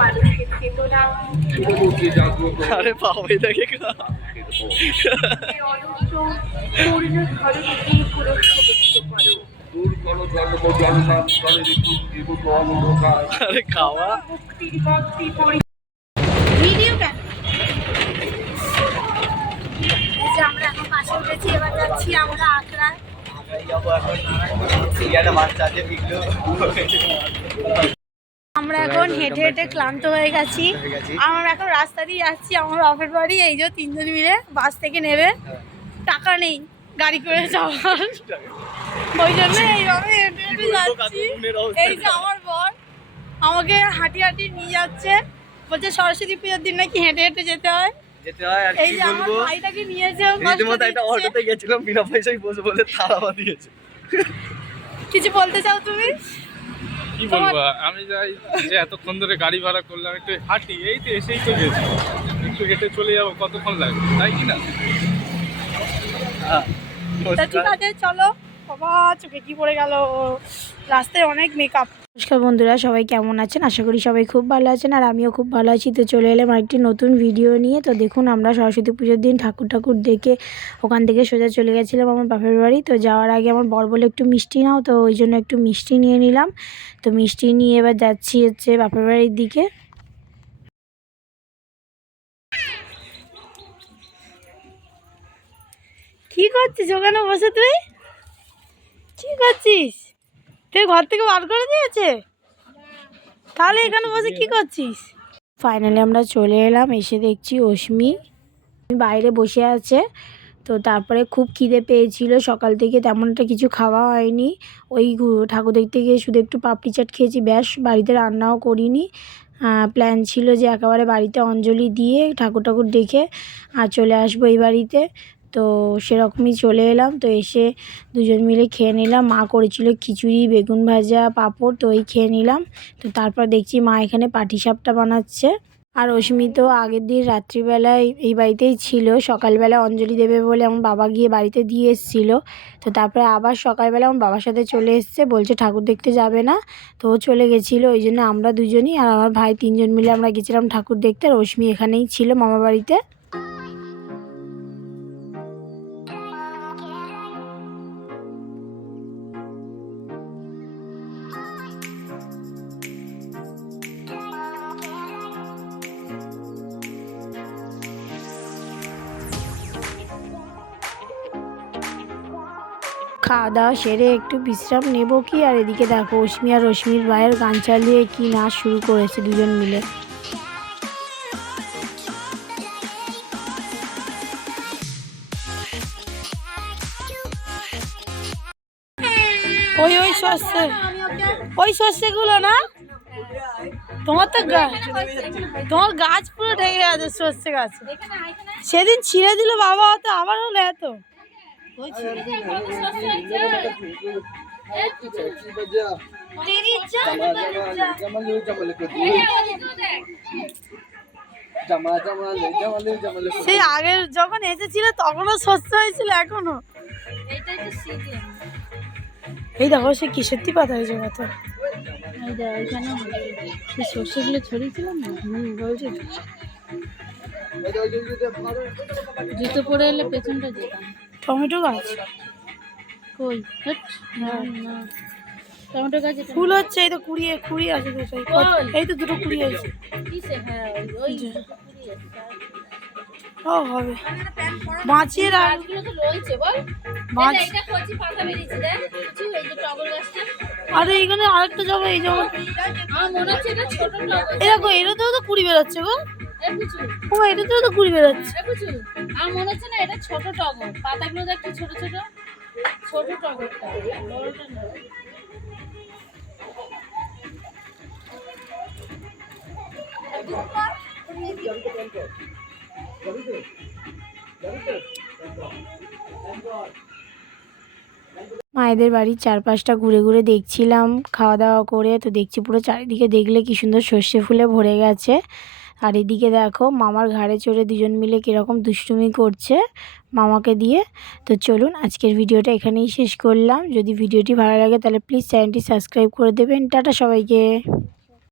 মানুষের চেতনা আরে পাবে দেখে অনন্ত পূর্ণ ধরণীকে পুরস্কৃত করো। আরে খাওয়া মুক্তির পথে ভিডিও কেন? আমরা এখন পাশে উঠেছি, এবার যাচ্ছি আমরা আগ্রায়। আমরা এখন হেঁটে হেঁটে ক্লান্ত হয়ে গেছি। আমরা এখন রাস্তা দিয়ে যাচ্ছি আমার বাপের বাড়ি। এই যে তিনজন মিলে বাস থেকে নেবে, টাকা নেই গাড়ি করে যাওয়ার, ওই জন্য এইভাবে হেঁটে হেঁটে যাচ্ছি। এই যে আমার বর আমাকে হাঁটি হাঁটি নিয়ে যাচ্ছে, বলছে সরস্বতী পুজোর দিন নাকি হেঁটে হেঁটে যেতে হয়। এই যে আমার ভাইটাকে নিয়েছে, অটোতে গেছিলাম বিনা পয়সায় বসে বলে তাড়াবা দিয়েছে। কিছু বলতে চাও তুমি? কি বলবো, আমি যাই যে এতক্ষণ ধরে গাড়ি ভাড়া করলাম, একটু হাঁটি, এই তো এসেই তো গেছি, একটু হেঁটে চলে যাবো, কতক্ষণ লাগবে তাই কি না? ঠিক আছে চলো। বাবা চোখে কি পড়ে গেল, রাস্তায় অনেক মেকআপ। নমস্কার বন্ধুরা, সবাই কেমন আছেন? আশা করি সবাই খুব ভালো আছেন, আর আমিও খুব ভালো আছি। তো চলে এলাম আরেকটি নতুন ভিডিও নিয়ে। তো দেখুন, আমরা সরস্বতী পুজোর দিন ঠাকুর দেখে ওখান থেকে সোজা চলে গেছিলাম আমার বাপের বাড়ি। তো যাওয়ার আগে আমার বর বলে একটু মিষ্টি নাও, তো ওই জন্য একটু মিষ্টি নিয়ে নিলাম। তো মিষ্টি নিয়ে এবার যাচ্ছি হচ্ছে বাপের বাড়ির দিকে। কি করছিস ওখানে বসে? তুই কি করছিস? তুই ঘর থেকে বার করে দিয়েছে, তাহলে এখানে বসে কি করছিস? ফাইনালি আমরা চলে এলাম, এসে দেখছি অশ্মি বাইরে বসে আছে। তো তারপরে খুব খিদে পেয়েছিল, সকাল থেকে তেমনটা কিছু খাওয়া হয়নি। ওই ঠাকুর দেখতে গিয়ে শুধু একটু পাপড়ি চাট খেয়েছি, ব্যাস। বাড়িতে রান্নাও করিনি। প্ল্যান ছিল যে একেবারে বাড়িতে অঞ্জলি দিয়ে ঠাকুর দেখে আর চলে আসবো এই বাড়িতে। তো সেরকমই চলে এলাম। তো এসে দুজন মিলে খেয়ে নিলাম। মা করেছিল খিচুড়ি, বেগুন ভাজা, পাঁপড়, তো ওই খেয়ে নিলাম। তো তারপর দেখছি মা এখানে পাটিসাপটা বানাচ্ছে। আর অস্মি তো আগের দিন রাত্রিবেলায় এই বাড়িতেই ছিল, সকালবেলা অঞ্জলি দেবে বলে আমার বাবা গিয়ে বাড়িতে দিয়ে এসেছিলো। তো তারপরে আবার সকালবেলা আমার বাবার সাথে চলে এসছে, বলছে ঠাকুর দেখতে যাবে না। তো ও চলে গেছিলো, ওই জন্য আমরা দুজনই আর আমার ভাই তিনজন মিলে আমরা গেছিলাম ঠাকুর দেখতে। আর অস্মি এখানেই ছিল মামা বাড়িতে। খাওয়া দাওয়া সেরে একটু বিশ্রাম নেব কি, আর এদিকে দেখো অস্মি আর রশ্মির ভাইয়ের গান চালিয়ে কি নাচ শুরু করেছে দুজন মিলে। ওই সর্ষেগুলো না, তোমার তো তোমার গাছ পুরো ঢেকে আছে সর্ষে গাছ। সেদিন ছিঁড়ে দিল বাবা, তো আবার হলো এত। সেই আগে যখন এসেছিল তখনও শস্য হয়েছিল, এখনো। এই দেখো সে কি সত্যি পাতা হয়েছে কত। সর্ষেগুলো ছড়িয়েছিলাম না, বলছি জুতো পরে এলে পেছনটা যেতাম। টমেটো গাছ কই? টমেটো গাছে ফুল হচ্ছে, এই তো কুড়ি আছে, এই তো দুটো কুড়ি আছে। ও হবে মাছের আরে এইখানে আরেকটা যাবো, এই যেমন এরকম এটাতেও তো কুড়ি বেরোচ্ছে গো। ও এটাতেও তো কুড়ি বেরোচ্ছে। আমার মনে হচ্ছে না এটা ছোট টগর, পাতাগুলো দেখতে ছোট ছোট টগরটা। মায়েদের বাড়ির চারপাশটা ঘুরে ঘুরে দেখছিলাম খাওয়া দাওয়া করে। তো দেখছি পুরো চারিদিকে দেখলে কি সুন্দর সর্ষে ফুলে ভরে গেছে। আর এদিকে দেখো মামার ঘাড়ে চড়ে দুজন মিলে কীরকম দুষ্টুমি করছে মামাকে দিয়ে। তো চলুন আজকের ভিডিওটা এখানেই শেষ করলাম। যদি ভিডিওটি ভালো লাগে তাহলে প্লিজ চ্যানেলটি সাবস্ক্রাইব করে দেবেন। টাটা সবাইকে।